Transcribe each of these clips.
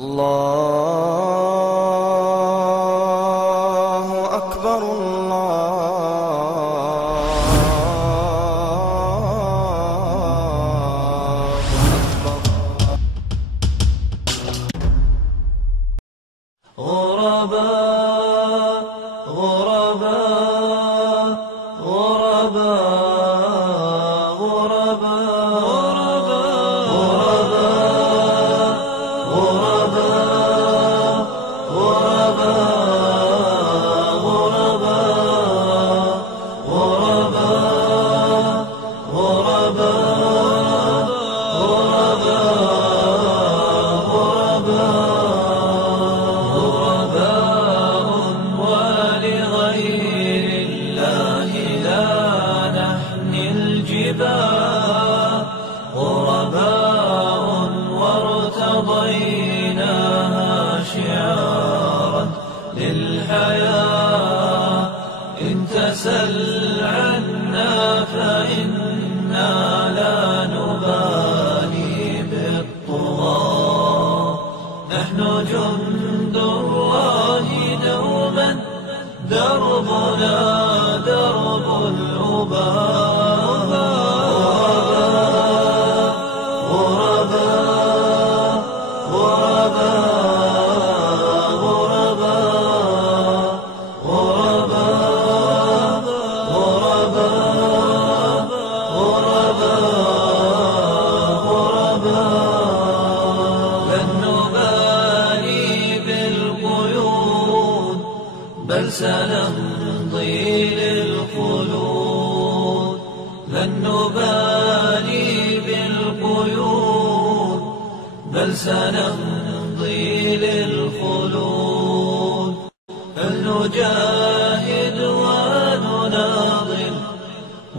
الله أكبر الله أكبر. غرباء غرباء غرباء غرباء وارتضيناها شعارا للحياة. إن تسل عنا فإنا لا نبالي بالطغاة. نحن جند الله دوما دربنا درب الأباء. بل سنمضي للخلود. لن نبالي بالقيود بل سنمضي للخلود. فلنجاهد ونناضل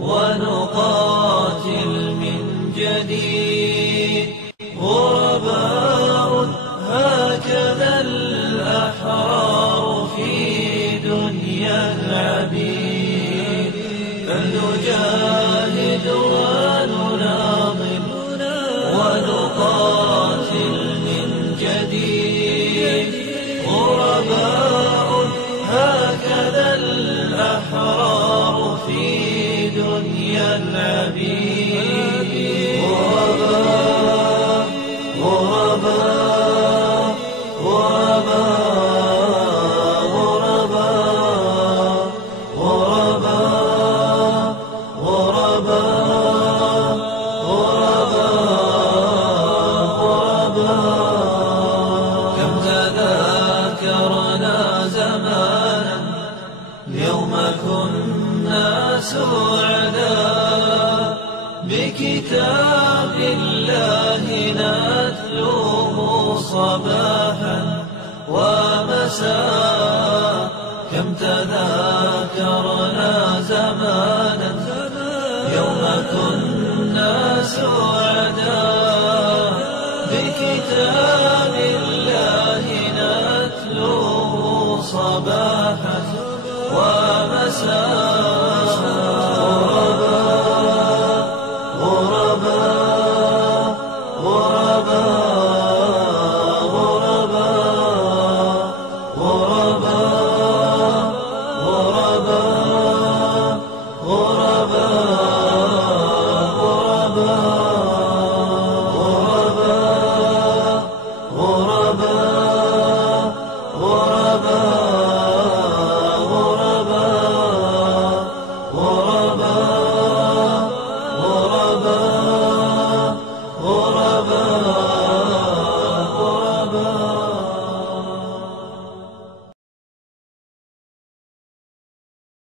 ونقاتل من جديد. غرباء هكذا الأحرار في دنيا العبيد. فلنجاهد ونناضل ونقاتل من جديد. غرباء هكذا الأحرار في دنيا العبيد. غرباء غرباء غرباء غرباء كم تذاكرنا زمانا يوم كنا سعداء. بكتاب الله نتلوه صباحا ومساء. كم تذاكرنا زمانا يوم كنا سعداء. بكتاب الله نتلوه صباحا ومساء. غرباء